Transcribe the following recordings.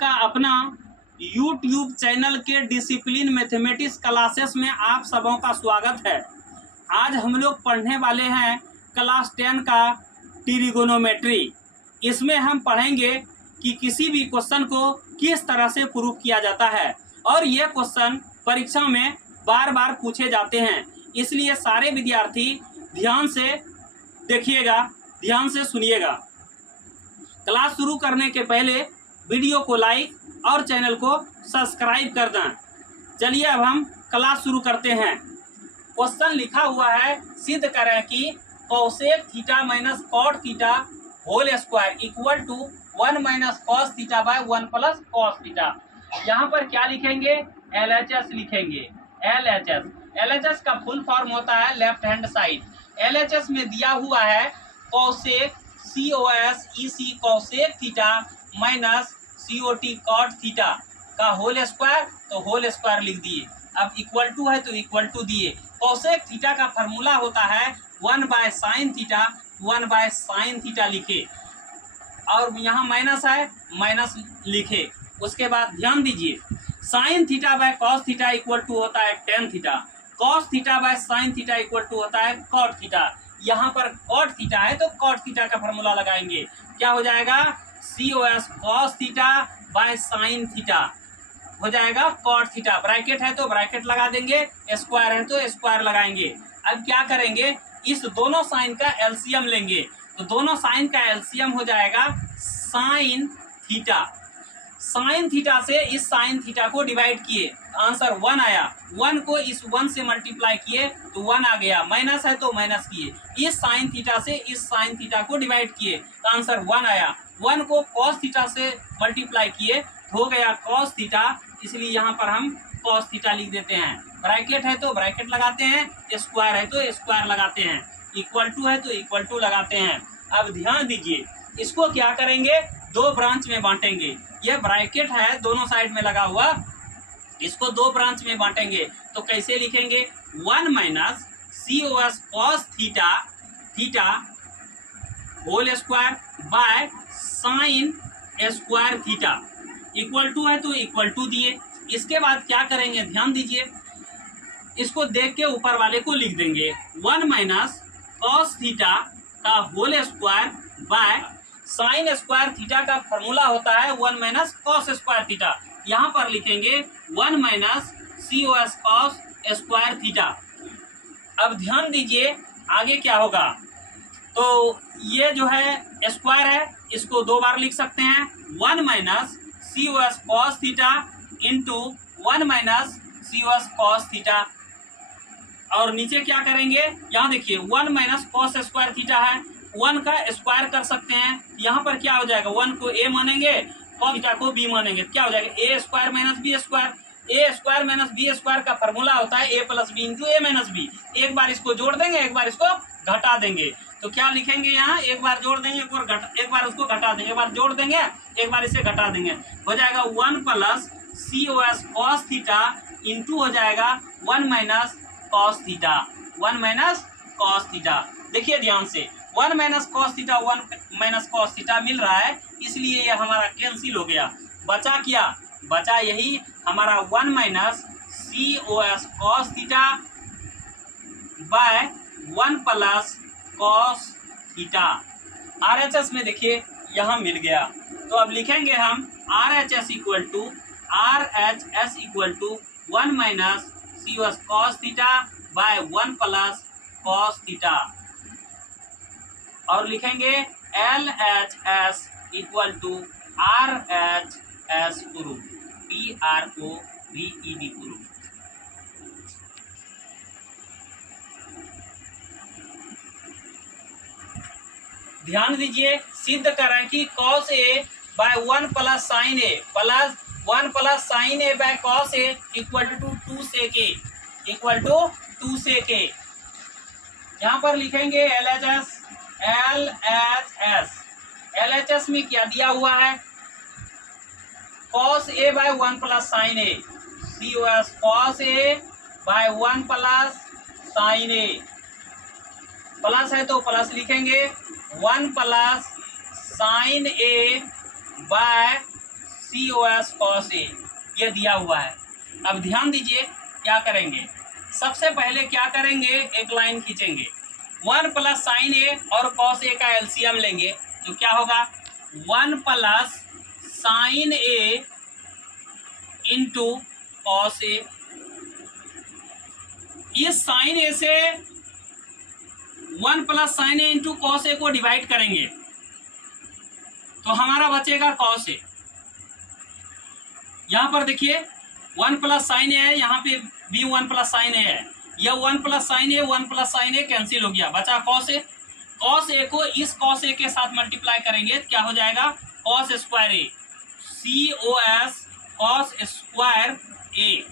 आपका अपना YouTube channel के डिसिप्लिन मैथमेटिक्स क्लासेस में आप सबों का स्वागत है। आज हम लोग पढ़ने वाले हैं क्लास 10 का ट्रिगोनोमेट्री। इसमें हम पढ़ेंगे कि किसी भी क्वेश्चन को किस तरह से प्रूव किया जाता है और ये क्वेश्चन परीक्षा में बार बार पूछे जाते हैं। इसलिए सारे विद्यार्थी ध्यान से देखिएगा, ध्यान से सुनिएगा। क्लास शुरू करने के पहले वीडियो को लाइक और चैनल को सब्सक्राइब कर दें। चलिए अब हम क्लास शुरू करते हैं। क्वेश्चन लिखा हुआ है, सिद्ध करें कि cosec theta minus cot theta whole square equal to 1 minus cos theta by 1 plus cos theta. यहाँ पर क्या लिखेंगे? LHS लिखेंगे। LHS का फुल फॉर्म होता है लेफ्ट हैंड साइड। LHS में दिया हुआ है cosec COSEC cosec theta minus COT cot theta का होल स्क्वायर, तो होल स्क्वायर लिख दिए। अब इक्वल टू है तो इक्वल टू दिए। कोसेक थीटा का फॉर्मूला होता है 1 by sine theta, 1 by sine theta लिखे और यहाँ माइनस है, माइनस लिखे। उसके बाद ध्यान दीजिए, sine theta by cos theta equal to होता है tan theta, cos theta by sine theta equal to होता है कॉट थीटा। यहाँ पर कॉट थीटा है तो कॉट थीटा का फॉर्मूला लगाएंगे। क्या हो जाएगा? COS cos theta by sine theta हो जाएगा कॉट थीटा। ब्रैकेट है तो ब्रैकेट लगा देंगे, स्क्वायर है तो स्क्वायर लगाएंगे। अब क्या करेंगे? इस दोनों साइन का एलसीएम लेंगे, तो दोनों साइन का एलसीएम हो जाएगा साइन थीटा। साइन थीटा से इस साइन थीटा को डिवाइड किए, आंसर 1 आया। 1 को इस 1 से मल्टीप्लाई किए तो 1 आ गया। माइनस है तो माइनस किए, इस साइन थीटा से इस साइन थीटा को डिवाइड किए तो आंसर 1 आया। 1 को कॉस थीटा से मल्टीप्लाई किए हो गया कॉस थीटा, इसलिए यहाँ पर हम कॉस थीटा लिख देते हैं। ब्रैकेट है तो ब्रैकेट लगाते हैं, स्क्वायर है तो स्क्वायर लगाते हैं, इक्वल टू है तो इक्वल टू लगाते हैं। अब ध्यान दीजिए, इसको क्या करेंगे? दो ब्रांच में बांटेंगे। यह ब्रैकेट है दोनों साइड में लगा हुआ, इसको दो ब्रांच में बांटेंगे तो कैसे लिखेंगे? 1 minus COS cos theta theta whole square by sine square theta equal to है तो इक्वल टू दिए। इसके बाद क्या करेंगे? ध्यान दीजिए, इसको देख के ऊपर वाले को लिख देंगे 1 माइनस कॉस थीटा का whole square by sine square theta का फॉर्मूला होता है 1 माइनस कॉस स्क्वायर थीटा। यहाँ पर लिखेंगे 1 minus COS cos square theta. अब ध्यान दीजिए आगे क्या होगा, तो ये जो है स्क्वायर है, इसको दो बार लिख सकते हैं। 1 minus COS cos theta into 1 minus COS cos theta. और नीचे क्या करेंगे? यहाँ देखिए 1 माइनस कॉस स्क्वायर थीटा है, 1 का स्क्वायर कर सकते हैं। यहाँ पर क्या हो जाएगा? 1 को A मानेंगे, कॉस थीटा को B मानेंगे, क्या हो जाएगा? A square minus B square. A square minus B square का फॉर्मूला होता है A plus B into A minus B. एक बार इसको जोड़ देंगे, एक बार इसको घटा देंगे, तो क्या लिखेंगे? यहाँ एक बार जोड़ देंगे, एक बार उसको घटा देंगे, एक बार जोड़ देंगे, एक बार इसे घटा देंगे, हो जाएगा 1 plus COS cos theta into हो जाएगा 1 minus cos theta, 1 minus cos theta. देखिए ध्यान से, 1 minus cos theta 1 minus cos theta मिल रहा है, इसलिए यह हमारा कैंसिल हो गया। बचा क्या? बचा यही हमारा 1 minus COS cos theta by 1 plus cos theta. RHS में देखिए यहाँ मिल गया, तो अब लिखेंगे हम RHS equal to 1 minus COS cos theta by 1 plus cos theta. और लिखेंगे LHS equal to RHS proof, PROVED proof. ध्यान दीजिए, सिद्ध करें कि cos A by 1 plus sine A plus 1 plus sine A by cos A equal to 2 sec A equal to 2 sec A। यहाँ पर लिखेंगे LHS में क्या दिया हुआ है? cos A by 1 plus sine A, COS cos A by 1 plus sine A। Plus है तो प्लस लिखेंगे 1 plus sine A by COS cos A ये दिया हुआ है। अब ध्यान दीजिए क्या करेंगे, सबसे पहले क्या करेंगे, एक लाइन खींचेंगे, 1 प्लस साइन ए और cos A का एलसीएम लेंगे तो क्या होगा, 1 plus sine A into cos ए। इस साइन ए से 1 plus sine A into cos ए को डिवाइड करेंगे तो हमारा बचेगा कॉस ए। यहां पर देखिए 1 प्लस साइन ए है, यहाँ पे भी 1 प्लस साइन ए है, यह 1 plus sine A 1 plus sine A cancel हो गया, बचा कॉस ए। कॉस ए को इस कॉस ए के साथ मल्टीप्लाई करेंगे तो क्या हो जाएगा, कॉस स्क्वायर ए, COS कॉस स्क्वायर ए,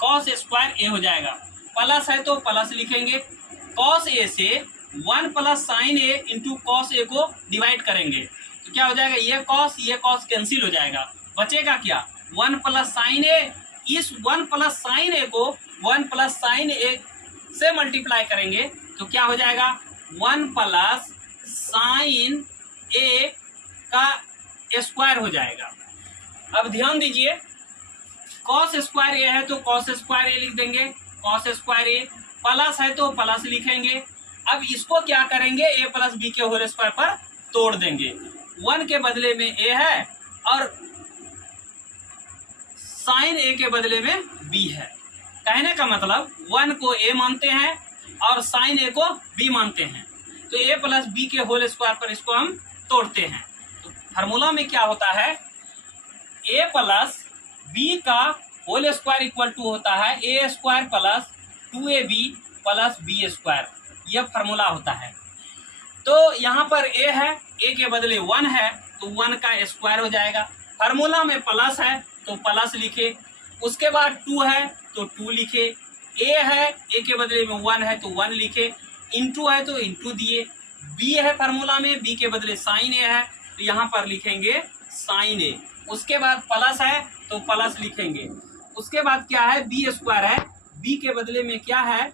कॉस स्क्वायर ए हो जाएगा। प्लस है तो प्लस लिखेंगे, कॉस ए से 1 plus sine A into cos ए को डिवाइड करेंगे तो क्या हो जाएगा, ये कॉस कैंसिल हो जाएगा, बचेगा क्या, 1 प्लस साइन ए। इस 1 प्लस साइन ए को 1 प्लस साइन ए से मल्टीप्लाई करेंगे तो क्या हो जाएगा, 1 प्लस साइन ए का स्क्वायर हो जाएगा। अब ध्यान दीजिए, कॉस स्क्वायर ए है तो कॉस स्क्वायर ए लिख देंगे, कॉस स्क्वायर ए, प्लस है तो प्लस लिखेंगे। अब इसको क्या करेंगे, ए प्लस बी के होल स्क्वायर पर तोड़ देंगे, 1 के बदले में ए है और साइन ए के बदले में बी है। कहने का मतलब 1 को ए मानते हैं और साइन ए को बी मानते हैं, तो ए प्लस बी के होल स्क्वायर पर इसको हम तोड़ते हैं। तो फार्मूला में क्या होता है, ए प्लस बी का होल स्क्वायर इक्वल टू होता है A square plus 2ab plus B square, यह फार्मूला होता है। तो यहाँ पर ए है, ए के बदले 1 है तो 1 का स्क्वायर हो जाएगा। फार्मूला में प्लस है तो प्लस लिखे, उसके बाद 2 है तो 2 लिखे, ए है, ए के बदले में 1 है तो 1 लिखे, इंटू है तो इंटू दिए, बी है फार्मूला में, बी के बदले साइन ए है तो यहाँ पर लिखेंगे साइन ए, उसके बाद प्लस है तो प्लस लिखेंगे, उसके बाद क्या है, बी स्क्वायर है, बी के बदले में क्या है,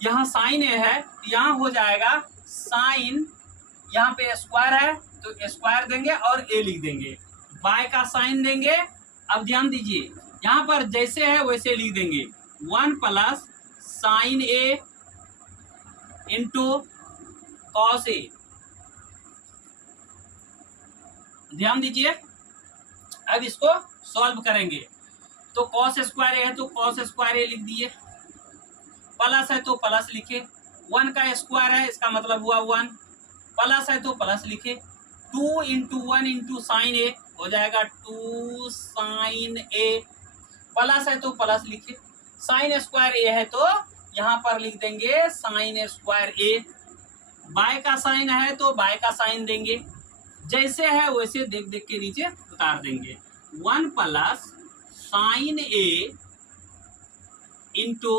यहाँ साइन ए है तो यहाँ हो जाएगा साइन, यहाँ पे स्क्वायर है तो स्क्वायर देंगे और ए लिख देंगे, बाय का साइन देंगे। अब ध्यान दीजिए यहाँ पर जैसे है वैसे लिख देंगे, 1 plus sine A into cos ए। ध्यान दीजिए, अब इसको सॉल्व करेंगे तो कॉस स्क्वायर ए है तो कॉस स्क्वायर ए लिख दिए, प्लस है तो प्लस लिखे, 1 का स्क्वायर है इसका मतलब हुआ 1, प्लस है तो प्लस लिखे, 2 इंटू 1 इंटू साइन ए हो जाएगा 2 साइन ए, प्लस है तो प्लस लिखे, साइन स्क्वायर ए है तो यहाँ पर लिख देंगे साइन स्क्वायर ए, बाय का साइन है तो बाय का साइन देंगे, जैसे है वैसे देख देख के नीचे उतार देंगे, 1 plus sine A into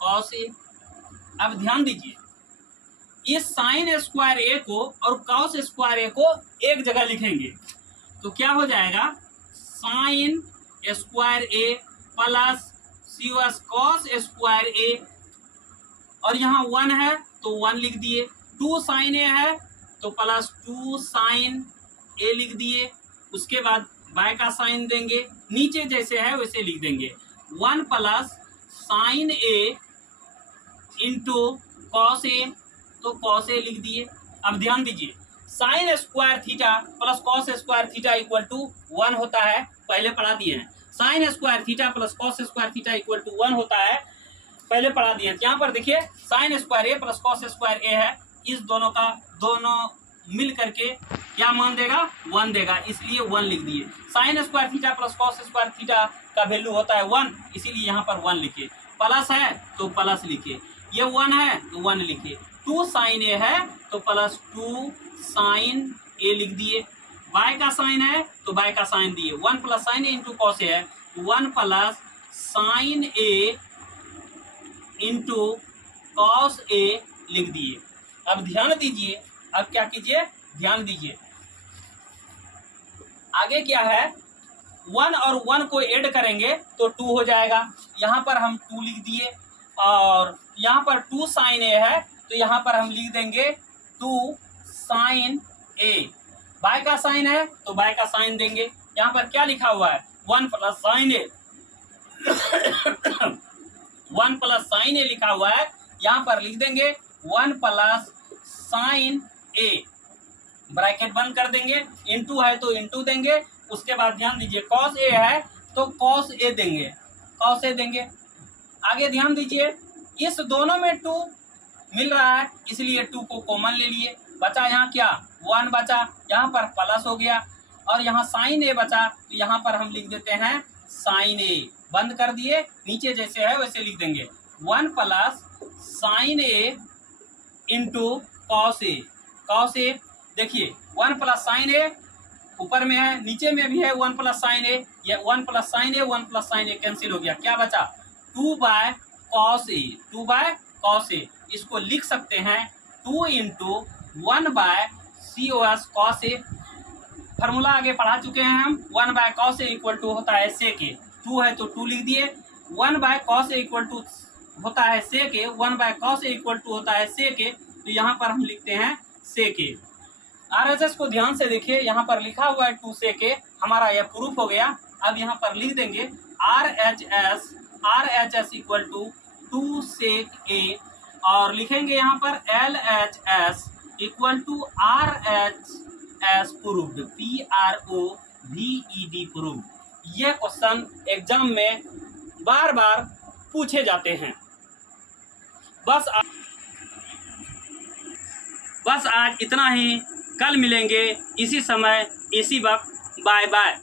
cos ए। अब ध्यान दीजिए, इस साइन स्क्वायर ए को और कॉस स्क्वायर ए को एक जगह लिखेंगे तो क्या हो जाएगा, साइन स्क्वायर ए प्लस COS कॉस स्क्वायर ए, और यहाँ 1 है तो 1 लिख दिए, 2 साइन ए है तो प्लस 2 साइन ए लिख दिए, उसके बाद बाय का साइन देंगे, नीचे जैसे है वैसे लिख देंगे, 1 plus sine A into cos A, तो कॉस ए लिख दिए। अब ध्यान दीजिए, sine square theta plus cos square theta equal to 1 होता है, पहले पढ़ा दिए हैं, sine square theta plus cos square theta equal to 1 होता है, पहले पढ़ा दिए हैं। यहाँ पर देखिए साइन स्क्वायर ए प्लस कॉस स्क्वायर ए है, इस दोनों का दोनों मिल करके क्या मान देगा, 1 देगा, इसलिए 1 लिख दिए। Sign square theta plus cos square theta का वैल्यू होता है 1, इसीलिए यहाँ पर 1 लिखे, प्लस है तो प्लस लिखे, ये 1 है तो 1 लिखे, 2 साइन ए है तो प्लस 2 साइन ए लिख दिए, बाय का साइन है तो बाय का साइन दिए, 1 plus sine A into cos ए है, 1 plus sine A into cos A लिख दिए। अब ध्यान दीजिए, अब क्या कीजिए, ध्यान दीजिए आगे क्या है, 1 और 1 को ऐड करेंगे तो 2 हो जाएगा, यहाँ पर हम 2 लिख दिए, और यहाँ पर 2 साइन ए है तो यहाँ पर हम लिख देंगे 2 साइन ए, बाय का साइन है तो बाय का साइन देंगे, यहाँ पर क्या लिखा हुआ है 1 plus sine A 1 plus sine ए लिखा हुआ है, यहाँ पर लिख देंगे 1 प्लस साइन ए, ब्रैकेट बंद कर देंगे, इंटू है तो इंटू देंगे, उसके बाद ध्यान दीजिए कॉस ए है तो कॉस ए देंगे, कॉस ए देंगे। आगे ध्यान दीजिए इस दोनों में 2 मिल रहा है इसलिए 2 को कॉमन ले लिए, बचा यहाँ क्या 1 बचा, यहाँ पर प्लस हो गया, और यहाँ साइन ए बचा, यहाँ पर हम लिख देते हैं साइन ए, बंद कर दिए, नीचे जैसे है वैसे लिख देंगे 1 plus sine A into cos A. Cos A देखिए 1 प्लस साइन ए ऊपर में है, नीचे में भी है 1 प्लस साइन ए, ये 1 plus sine A 1 plus sine A cancel हो गया, क्या बचा 2 by cos A, 2 by cos A. इसको लिख सकते हैं 2 into 1 by cos cos A. Formula आगे पढ़ा चुके हैं हम, 1 by cos A equal to होता है सेक ए, 2 है तो 2 लिख दिए, 1 by cos A equal to होता है sec A, 1 by cos A equal to होता है सेक ए, तो यहाँ पर हम लिखते हैं सेक ए। RHS को ध्यान से देखिए, यहाँ पर लिखा हुआ है 2 सेक ए, हमारा यह प्रूफ हो गया। अब यहाँ पर लिख देंगे RHS equal to 2 sec A, और लिखेंगे यहाँ पर LHS equal to RHS proved, PROVED proved. ये क्वेश्चन एग्जाम में बार बार पूछे जाते हैं। बस आज इतना ही, कल मिलेंगे इसी समय इसी वक्त, बाय बाय।